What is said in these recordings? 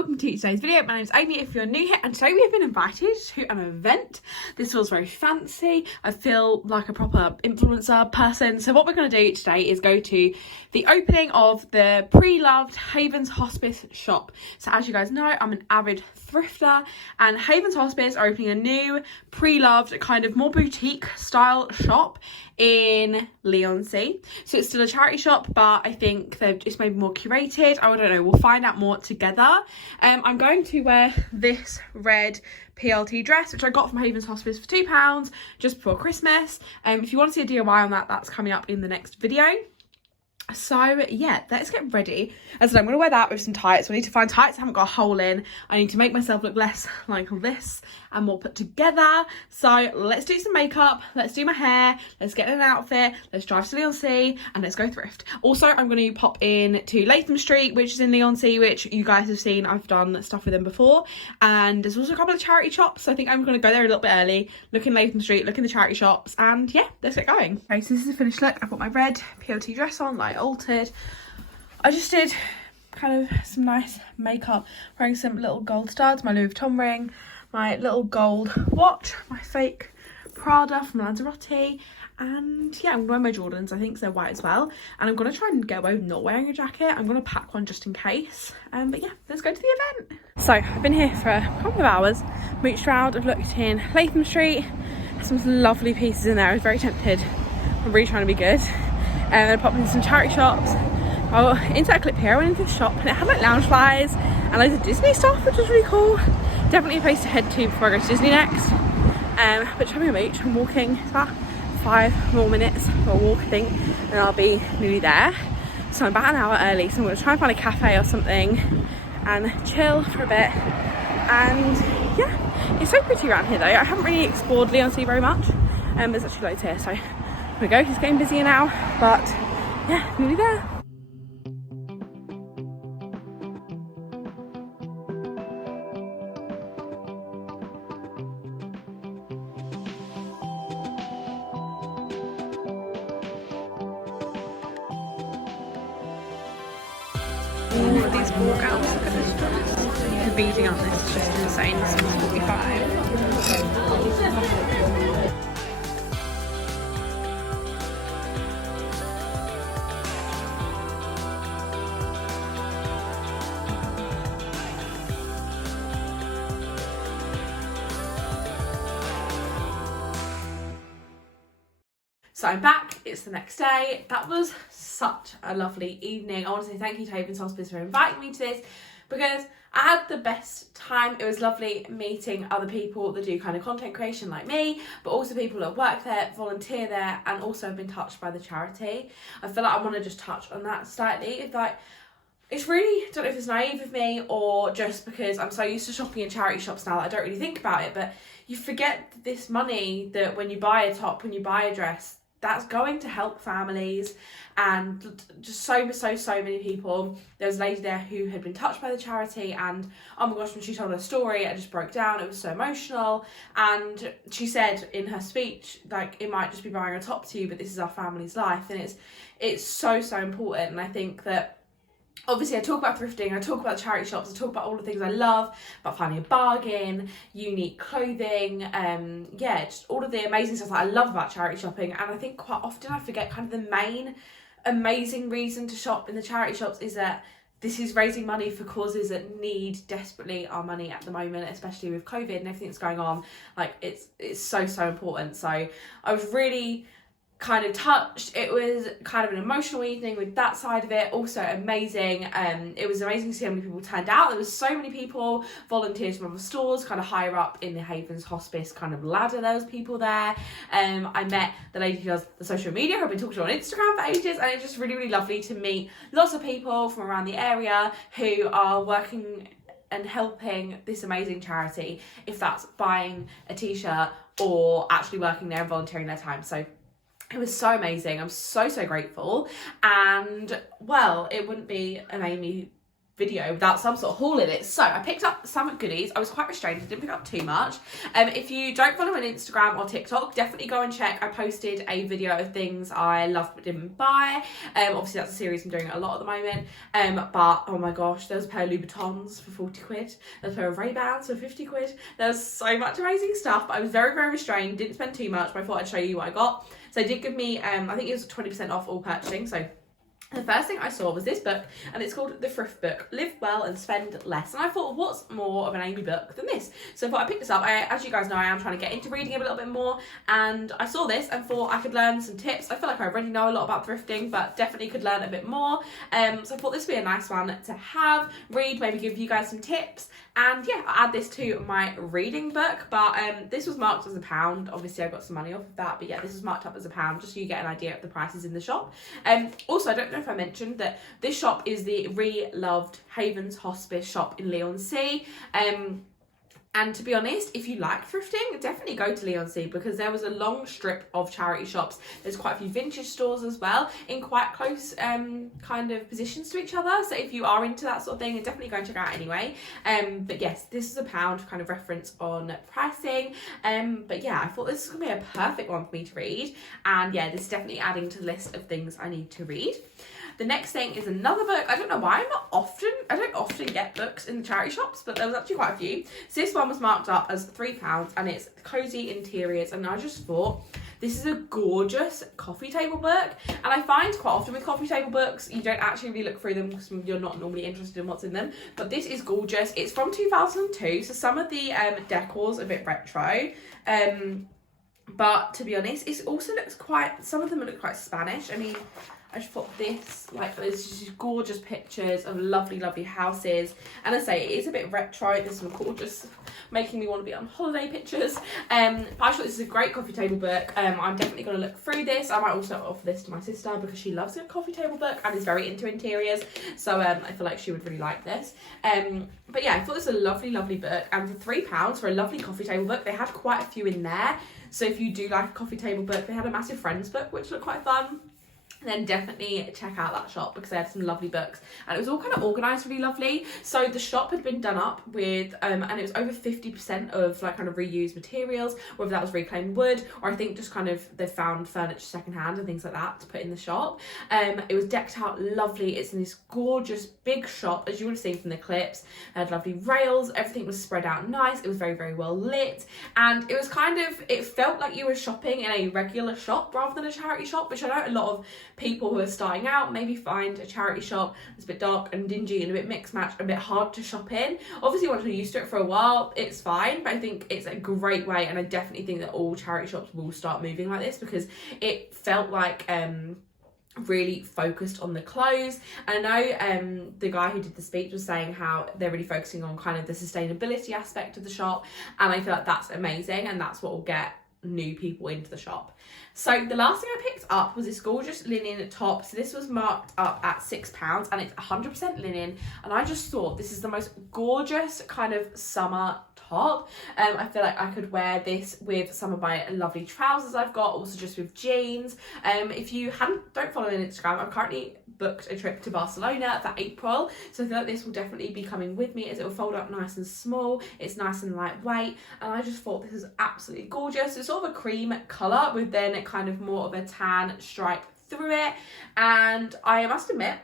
welcome to today's video. My name is Amy if you're new here, and today we have been invited to an event. This feels very fancy. I feel like a proper influencer person. So what we're going to do today is go to the opening of the pre-loved Havens Hospice shop. So as you guys know, I'm an avid thrifter, and Havens Hospice are opening a new pre-loved kind of more boutique style shop in Leigh-on-Sea. So it's still a charity shop, but I think they've just maybe more curated. I don't know, we'll find out more together. I'm going to wear this red PLT dress, which I got from Havens Hospice for £2 just before Christmas. If you want to see a DIY on that, that's coming up in the next video. So yeah, let's get ready. As I said, I'm going to wear that with some tights. So I need to find tights I haven't got a hole in. I need to make myself look less like this and more put together. So let's do some makeup, let's do my hair, let's get in an outfit, let's drive to Leigh-on-Sea, and let's go thrift. Also, I'm going to pop in to Latham Street, which is in Leigh-on-Sea, which you guys have seen. I've done stuff with them before, and there's also a couple of charity shops. So I think I'm going to go there a little bit early, look in Latham Street, look in the charity shops, and yeah, let's get going. Okay, so this is the finished look. I've got my red PLT dress on, like altered. I just did kind of some nice makeup, wearing some little gold studs, my Louis Vuitton ring, my little gold watch, my fake Prada from Lanzarote, and yeah, I'm wearing my Jordans. I think they're white as well, and I'm gonna try and get away with not wearing a jacket. I'm gonna pack one just in case. But yeah, let's go to the event. So I've been here for a couple of hours, mooched around. I've looked in Latham Street, some lovely pieces in there. I was very tempted. I'm really trying to be good. And I popped into some charity shops. Oh, into that clip here, I went into this shop and it had like lounge flies and loads of Disney stuff, which was really cool. Definitely a place to head to before I go to Disney next. But Chummy Beach, I'm walking about 5 more minutes for a walk, I think, and I'll be nearly there. So I'm about an hour early, so I'm going to try and find a cafe or something and chill for a bit. And yeah, it's so pretty around here though. I haven't really explored Leigh-on-Sea very much. There's actually loads here, so here we go. It's getting busier now, but yeah, nearly there. All of these walkouts, look at this dress. The beading on this is just insane. This is 45. So I'm back, it's the next day. That was such a lovely evening. I want to say thank you to Havens Hospice for inviting me to this, because I had the best time. It was lovely meeting other people that do kind of content creation like me, but also people that work there, volunteer there, and also have been touched by the charity. I feel like I want to just touch on that slightly. It's really, I don't know if it's naive of me or just because I'm so used to shopping in charity shops now that I don't really think about it, but you forget this money that when you buy a top, when you buy a dress, that's going to help families and just so many people. There was a lady there who had been touched by the charity, and oh my gosh, when she told her story, I just broke down. It was so emotional. And she said in her speech, like, it might just be buying a top to you, but this is our family's life. And it's so important. And I think that obviously I talk about thrifting, I talk about charity shops, I talk about all the things I love, about finding a bargain, unique clothing, yeah, just all of the amazing stuff that I love about charity shopping. And I think quite often I forget kind of the main amazing reason to shop in the charity shops is that this is raising money for causes that need desperately our money at the moment, especially with COVID and everything that's going on. Like, it's so important. So I was really kind of touched. It was kind of an emotional evening with that side of it. Also amazing. It was amazing to see how many people turned out. There was so many people, volunteers from other stores, kind of higher up in the Havens Hospice kind of ladder. There was people there. I met the lady who does the social media, who I've been talking to on Instagram for ages, and it's just really lovely to meet lots of people from around the area who are working and helping this amazing charity, if that's buying a t-shirt or actually working there and volunteering their time. So it was so amazing. I'm so grateful. And well, it wouldn't be an Amy video without some sort of haul in it. So I picked up some goodies. I was quite restrained, I didn't pick up too much. If you don't follow me on Instagram or TikTok, definitely go and check. I posted a video of things I loved but didn't buy. Obviously that's a series I'm doing a lot at the moment. But oh my gosh, there was a pair of Louboutins for 40 quid. There was a pair of Ray-Bans for 50 quid. There was so much amazing stuff, but I was very, very restrained, didn't spend too much, but I thought I'd show you what I got. So they did give me, I think it was 20% off all purchasing. So the first thing I saw was this book, and it's called The Thrift Book, Live Well and Spend Less. And I thought, what's more of an Amy book than this? So I thought I'd pick this up. As you guys know, I am trying to get into reading a little bit more, and I saw this and thought I could learn some tips. I feel like I already know a lot about thrifting, but definitely could learn a bit more. So I thought this would be a nice one to have, read, maybe give you guys some tips. And yeah, I'll add this to my reading book, but this was marked as £1. Obviously I got some money off of that, but yeah, this was marked up as £1, just so you get an idea of the prices in the shop. Also, I don't know if I mentioned that this shop is the re-loved Havens Hospice shop in Leigh-on-Sea. And to be honest, if you like thrifting, definitely go to Leigh-on-Sea, because there was a long strip of charity shops. There's quite a few vintage stores as well, in quite close kind of positions to each other. So if you are into that sort of thing, definitely go and check it out anyway. But yes, this is £1 kind of reference on pricing. But yeah, I thought this is going to be a perfect one for me to read. And yeah, this is definitely adding to the list of things I need to read. The next thing is another book. I don't know why I don't often get books in the charity shops, but there was actually quite a few. So this one was marked up as £3, and it's Cozy Interiors, and I just thought this is a gorgeous coffee table book. And I find quite often with coffee table books, you don't actually really look through them because you're not normally interested in what's in them. But this is gorgeous. It's from 2002, so some of the decor's a bit retro. But to be honest, it also looks quite, some of them look quite Spanish. I mean, I just thought this, like, there's just gorgeous pictures of lovely, lovely houses. And I say, it is a bit retro. There's some gorgeous, making me want to be on holiday pictures. But I thought this is a great coffee table book. I'm definitely going to look through this. I might also offer this to my sister because she loves a coffee table book and is very into interiors. So I feel like she would really like this. But yeah, I thought this was a lovely, lovely book. And for £3 for a lovely coffee table book, they had quite a few in there. So if you do like a coffee table book, they had a massive Friends book, which looked quite fun. Then definitely check out that shop because they had some lovely books, and it was all kind of organised really lovely. So the shop had been done up with and it was over 50% of like kind of reused materials, whether that was reclaimed wood or I think just kind of they found furniture secondhand and things like that to put in the shop. It was decked out lovely. It's in this gorgeous big shop, as you would have seen from the clips. It had lovely rails, everything was spread out nice. It was very, very well lit, and it was kind of, it felt like you were shopping in a regular shop rather than a charity shop, which I know a lot of people who are starting out maybe find a charity shop that's a bit dark and dingy and a bit mixed match, a bit hard to shop in. Obviously once you're used to it for a while, it's fine, but I think it's a great way, and I definitely think that all charity shops will start moving like this because it felt like really focused on the clothes. And I know the guy who did the speech was saying how they're really focusing on kind of the sustainability aspect of the shop, and I feel like that's amazing, and that's what will get new people into the shop. So the last thing I picked up was this gorgeous linen top. So this was marked up at £6 and it's 100% linen, and I just thought this is the most gorgeous kind of summer top. I feel like I could wear this with some of my lovely trousers I've got, also just with jeans. If you don't follow me on Instagram, I've currently booked a trip to Barcelona for April, so I feel like this will definitely be coming with me as it will fold up nice and small. It's nice and lightweight, and I just thought this is absolutely gorgeous. It's sort of a cream colour with then kind of more of a tan stripe through it, and I must admit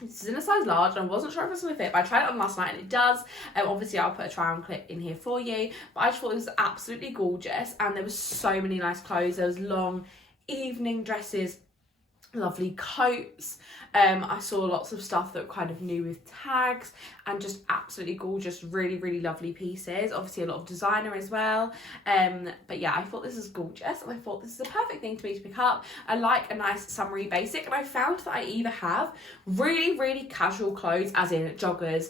this is in a size large and I wasn't sure if it's going to fit, but I tried it on last night and it does. Obviously I'll put a try on clip in here for you, but I just thought it was absolutely gorgeous, and there was so many nice clothes. There was long evening dresses, lovely coats. I saw lots of stuff that were kind of new with tags, and just absolutely gorgeous, really, really lovely pieces. Obviously a lot of designer as well. But yeah, I thought this was gorgeous, and I thought this is a perfect thing for me to pick up. I like a nice summery basic, and I found that I either have really, really casual clothes, as in joggers,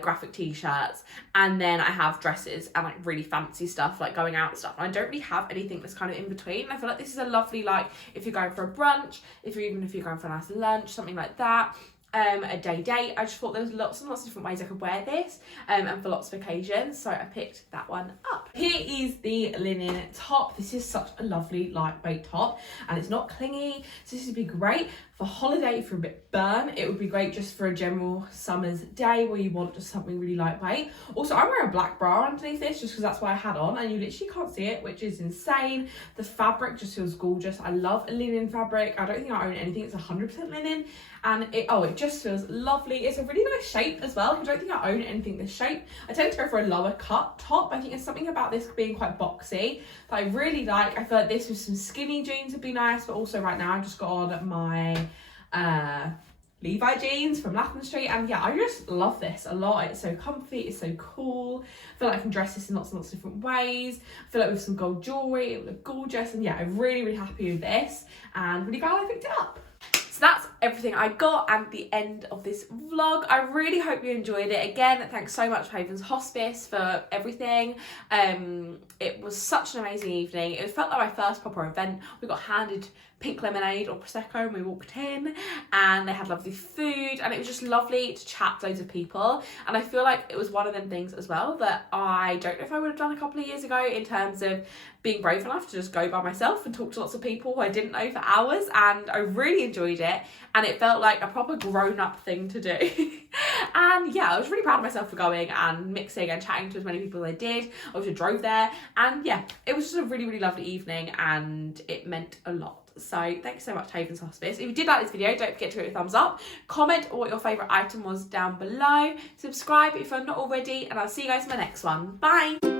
graphic t-shirts, and then I have dresses and like really fancy stuff, like going out stuff. And I don't really have anything that's kind of in between. And I feel like this is a lovely, like if you're going for a brunch, if you're going for a nice lunch, something like that, a day date. I just thought there was lots and lots of different ways I could wear this, and for lots of occasions, so I picked that one up. Here is the linen top. This is such a lovely lightweight top, and it's not clingy, so this would be great for holiday, if you're a bit burnt, it would be great just for a general summer's day where you want just something really lightweight. Also, I'm wearing a black bra underneath this just because that's what I had on, and you literally can't see it, which is insane. The fabric just feels gorgeous. I love a linen fabric. I don't think I own anything it's 100% linen, and it just feels lovely. It's a really nice shape as well. I don't think I own anything this shape. I tend to go for a lower cut top. I think there's something about this being quite boxy that I really like. I feel like this with some skinny jeans would be nice, but also right now I've just got on my Levi jeans from Latham Street, and yeah, I just love this a lot. It's so comfy, it's so cool. I feel like I can dress this in lots and lots of different ways. I feel like with some gold jewellery it would look gorgeous, and yeah, I'm really, really happy with this and really glad I picked it up. So that's everything I got and the end of this vlog. I really hope you enjoyed it. Again, thanks so much Haven's Hospice for everything. It was such an amazing evening. It felt like my first proper event. We got handed pink lemonade or Prosecco and we walked in, and they had lovely food, and it was just lovely to chat to loads of people. And I feel like it was one of them things as well that I don't know if I would have done a couple of years ago, in terms of being brave enough to just go by myself and talk to lots of people who I didn't know for hours. And I really enjoyed it, and it felt like a proper grown-up thing to do. And yeah, I was really proud of myself for going and mixing and chatting to as many people as I did. I also drove there, and yeah, it was just a really, really lovely evening, and it meant a lot. So thanks so much Haven's Hospice. If you did like this video, don't forget to give it a thumbs up, comment what your favourite item was down below, subscribe if you're not already, and I'll see you guys in my next one. Bye!